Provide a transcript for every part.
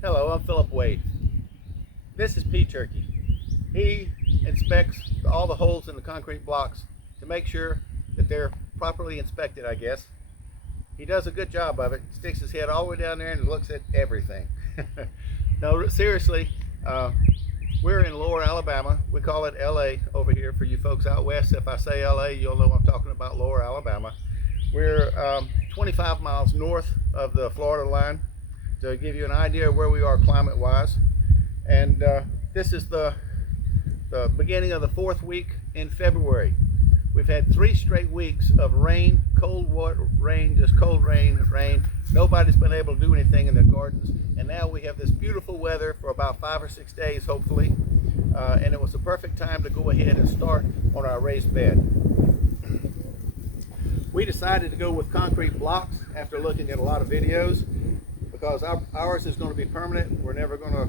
Hello, I'm Philip Wade. This is P Turkey. He inspects all the holes in the concrete blocks to make sure that they're properly inspected, I guess. He does a good job of it. Sticks his head all the way down there and looks at everything. No, seriously, we're in Lower Alabama. We call it LA over here for you folks out west. If I say LA, you'll know I'm talking about Lower Alabama. We're 25 miles north of the Florida line, to give you an idea of where we are climate-wise. And this is the beginning of the 4th week in February. We've had 3 straight weeks of rain, cold water, rain, just cold rain, rain. Nobody's been able to do anything in their gardens. And now we have this beautiful weather for about 5 or 6 days, hopefully. And it was the perfect time to go ahead and start on our raised bed. We decided to go with concrete blocks after looking at a lot of videos, because ours is going to be permanent. We're never going to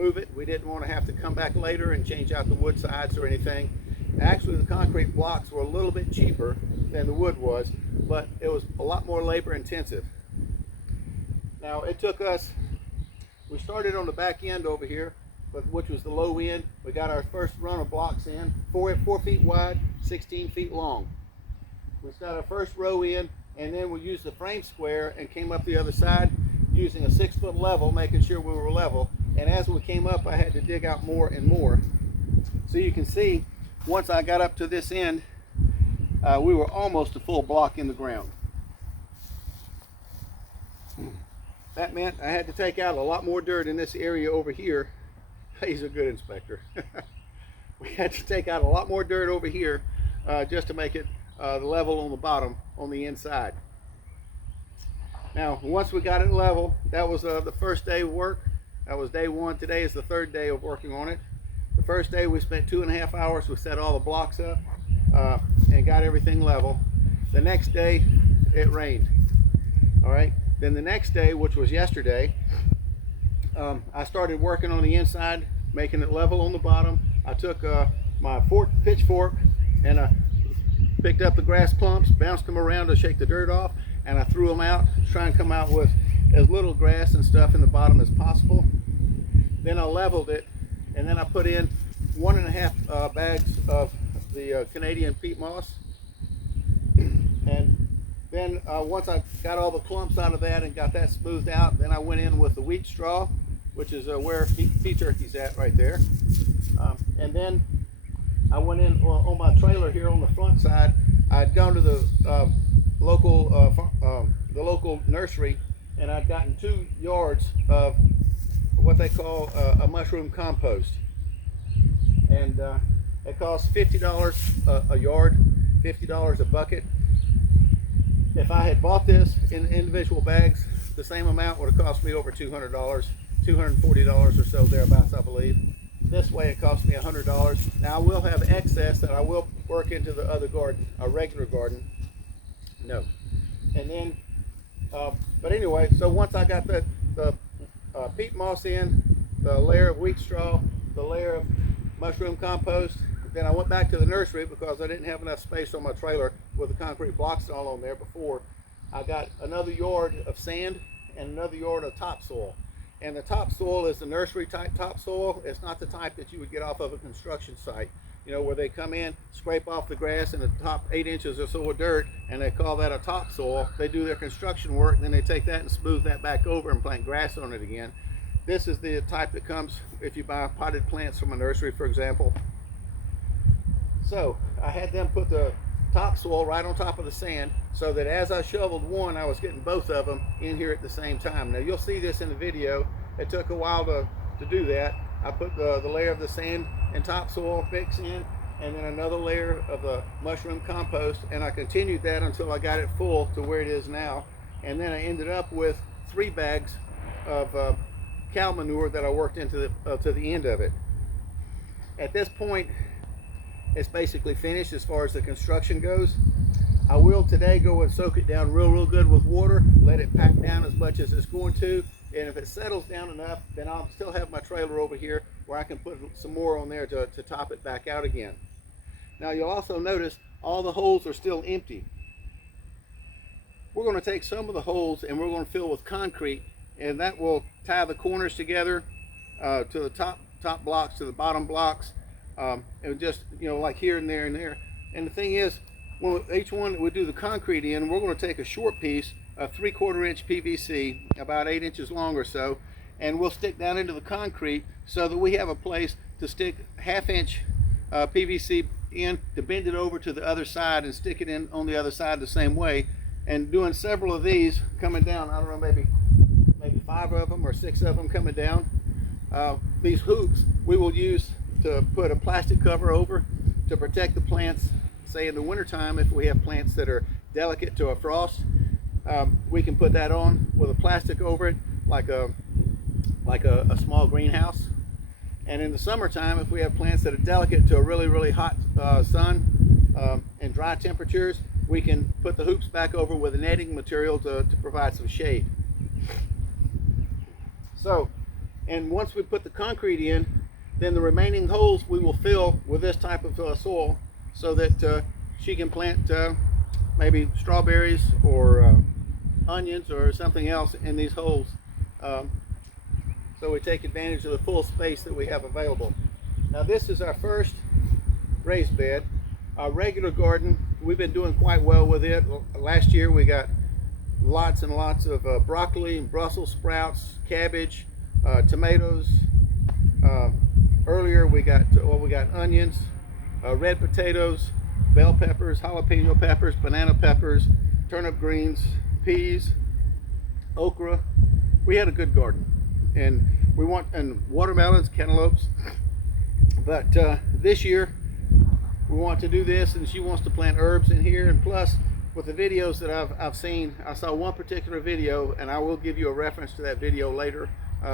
move it. We didn't want to have to come back later and change out the wood sides or anything. Actually, the concrete blocks were a little bit cheaper than the wood was, but it was a lot more labor intensive. Now, it took us, we started on the back end over here, which was the low end. We got our first run of blocks in, 4 feet wide, 16 feet long. We got our first row in, and then we used the frame square and came up the other side using a 6-foot level, making sure we were level. And as we came up, I had to dig out more and more. So you can see, once I got up to this end, we were almost a full block in the ground. That meant I had to take out a lot more dirt in this area over here. He's a good inspector. We had to take out a lot more dirt over here just to make it the level on the bottom on the inside. Now, once we got it level, that was the first day of work. That was day 1. Today is the 3rd day of working on it. The first day we spent 2.5 hours. We set all the blocks up and got everything level. The next day it rained. All right. Then the next day, which was yesterday, I started working on the inside, making it level on the bottom. I took my pitchfork and I picked up the grass clumps, bounced them around to shake the dirt off, and I threw them out, trying to come out with as little grass and stuff in the bottom as possible. Then I leveled it, and then I put in 1.5 bags of the Canadian peat moss. And then once I got all the clumps out of that and got that smoothed out, then I went in with the wheat straw, which is where P Turkey's at right there. And then I went in on my trailer here on the front side. I'd gone to the local nursery, and I'd gotten 2 yards of what they call a mushroom compost. And it costs $50 a yard, $50 a bucket. If I had bought this in individual bags, the same amount would have cost me over $200, $240 or so, thereabouts, I believe. This way it cost me $100. Now I will have excess that I will work into the other garden, a regular garden. No. And then, but anyway, so once I got the peat moss in, the layer of wheat straw, the layer of mushroom compost, then I went back to the nursery because I didn't have enough space on my trailer with the concrete blocks all on there before. I got another yard of sand and another yard of topsoil. And the topsoil is the nursery type topsoil. It's not the type that you would get off of a construction site, you know, where they come in, scrape off the grass and the top 8 inches or so of dirt, and they call that a topsoil. They do their construction work, and then they take that and smooth that back over and plant grass on it again. This is the type that comes if you buy potted plants from a nursery, for example. So I had them put the topsoil right on top of the sand, so that as I shoveled one, I was getting both of them in here at the same time. Now you'll see this in the video. It took a while to do that. I put the layer of the sand and topsoil mix in, and then another layer of the mushroom compost, and I continued that until I got it full to where it is now. And then I ended up with 3 bags of cow manure that I worked into to the end of it. At this point, it's basically finished as far as the construction goes. I will today go and soak it down real good with water, let it pack down as much as it's going to, and if it settles down enough, then I'll still have my trailer over here where I can put some more on there to top it back out again. Now you'll also notice all the holes are still empty. We're going to take some of the holes and we're going to fill with concrete and that will tie the corners together to the top blocks to the bottom blocks. And just, you know, like here and there and there. And the thing is, well, each one that we do the concrete in, we're going to take a short piece of 3/4 inch PVC, about 8 inches long or so, and we'll stick down into the concrete so that we have a place to stick 1/2 inch PVC in, to bend it over to the other side and stick it in on the other side the same way. And doing several of these coming down, I don't know, maybe 5 of them or 6 of them coming down. These hoops we will use to put a plastic cover over to protect the plants. Say in the wintertime, if we have plants that are delicate to a frost, we can put that on with a plastic over it, like a small greenhouse. And in the summertime, if we have plants that are delicate to a really hot sun and dry temperatures, we can put the hoops back over with a netting material to provide some shade. So, and once we put the concrete in, then the remaining holes we will fill with this type of soil, so that she can plant maybe strawberries or onions or something else in these holes. So we take advantage of the full space that we have available. Now this is our first raised bed. Our regular garden, we've been doing quite well with it. Last year we got lots and lots of broccoli, Brussels sprouts, cabbage, tomatoes. Earlier we got onions, red potatoes, bell peppers, jalapeno peppers, banana peppers, turnip greens, peas, okra. We had a good garden, and watermelons, cantaloupes. But this year we want to do this, and she wants to plant herbs in here. And plus, with the videos that I've seen, I saw one particular video, and I will give you a reference to that video later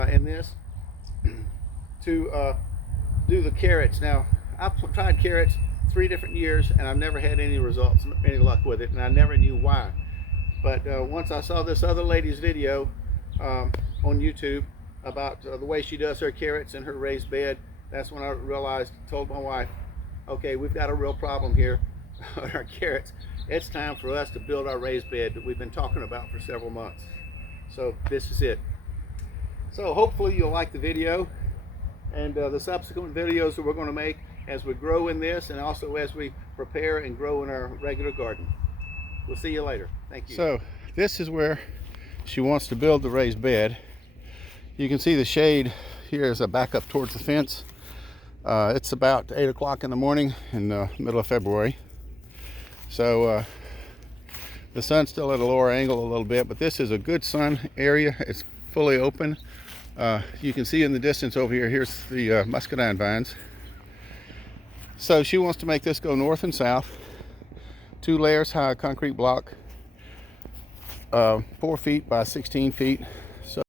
in this, to do the carrots. Now, I've tried carrots 3 different years, and I've never had any results, any luck with it, and I never knew why. But once I saw this other lady's video on YouTube about the way she does her carrots in her raised bed, that's when I realized, told my wife, okay, we've got a real problem here on our carrots. It's time for us to build our raised bed that we've been talking about for several months. So this is it. So hopefully you'll like the video and the subsequent videos that we're going to make as we grow in this, and also as we prepare and grow in our regular garden. We'll see you later. Thank you. So this is where she wants to build the raised bed. You can see the shade here as I back up towards the fence. It's about 8 o'clock in the morning in the middle of February. So the sun's still at a lower angle a little bit, but this is a good sun area. It's fully open. You can see in the distance over here, here's the muscadine vines. So she wants to make this go north and south. 2 layers high concrete block, 4 feet by 16 feet. So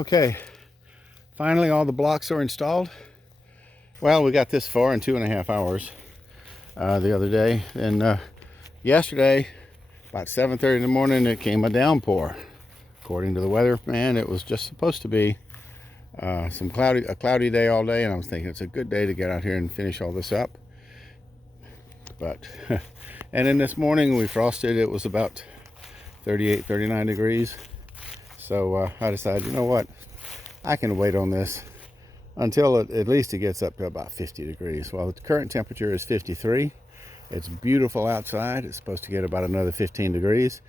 okay, finally all the blocks are installed. Well, we got this far in 2.5 hours the other day, and yesterday about 7:30 in the morning it came a downpour. According to the weatherman, it was just supposed to be a cloudy day all day, and I was thinking it's a good day to get out here and finish all this up. But and then this morning we frosted. It was about 38, 39 degrees. So I decided, you know what, I can wait on this until at least it gets up to about 50 degrees. Well, the current temperature is 53. It's beautiful outside. It's supposed to get about another 15 degrees.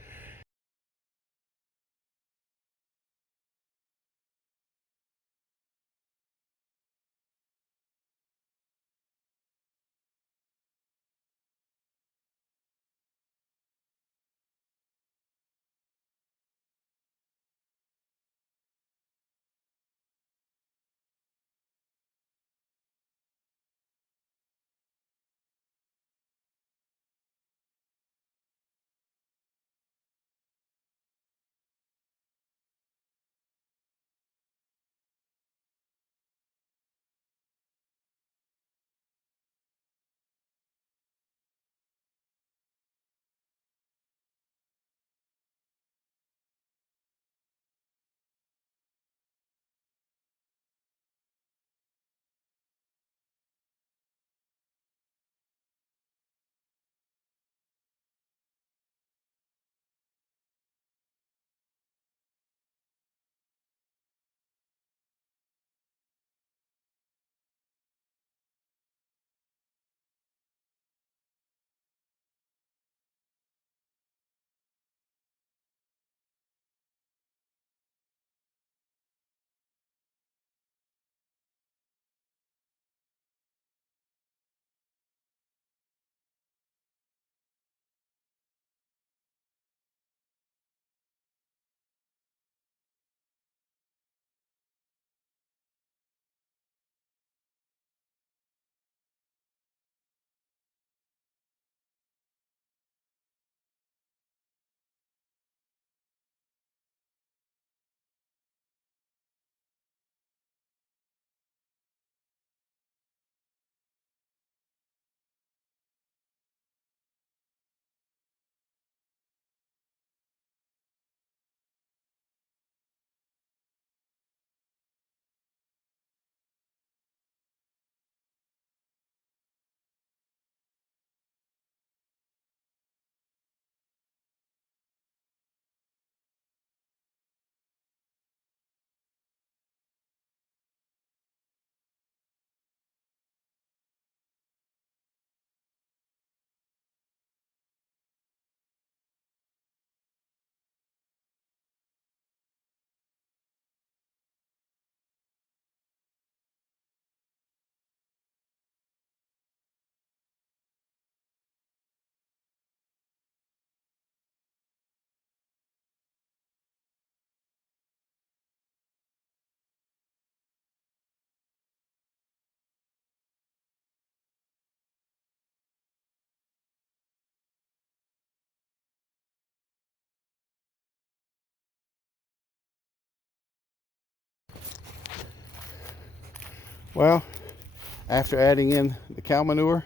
Well, after adding in the cow manure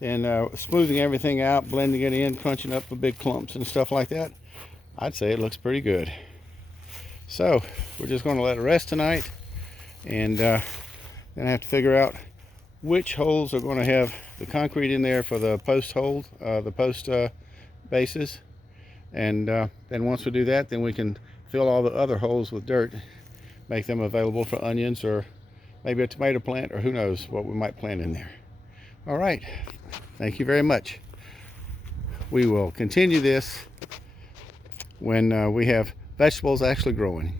and smoothing everything out, blending it in, crunching up the big clumps and stuff like that, I'd say it looks pretty good. So we're just going to let it rest tonight, and then I have to figure out which holes are going to have the concrete in there for the post holes, the post bases. And then once we do that, then we can fill all the other holes with dirt, make them available for onions or maybe a tomato plant, or who knows what we might plant in there. All right, thank you very much. We will continue this when we have vegetables actually growing.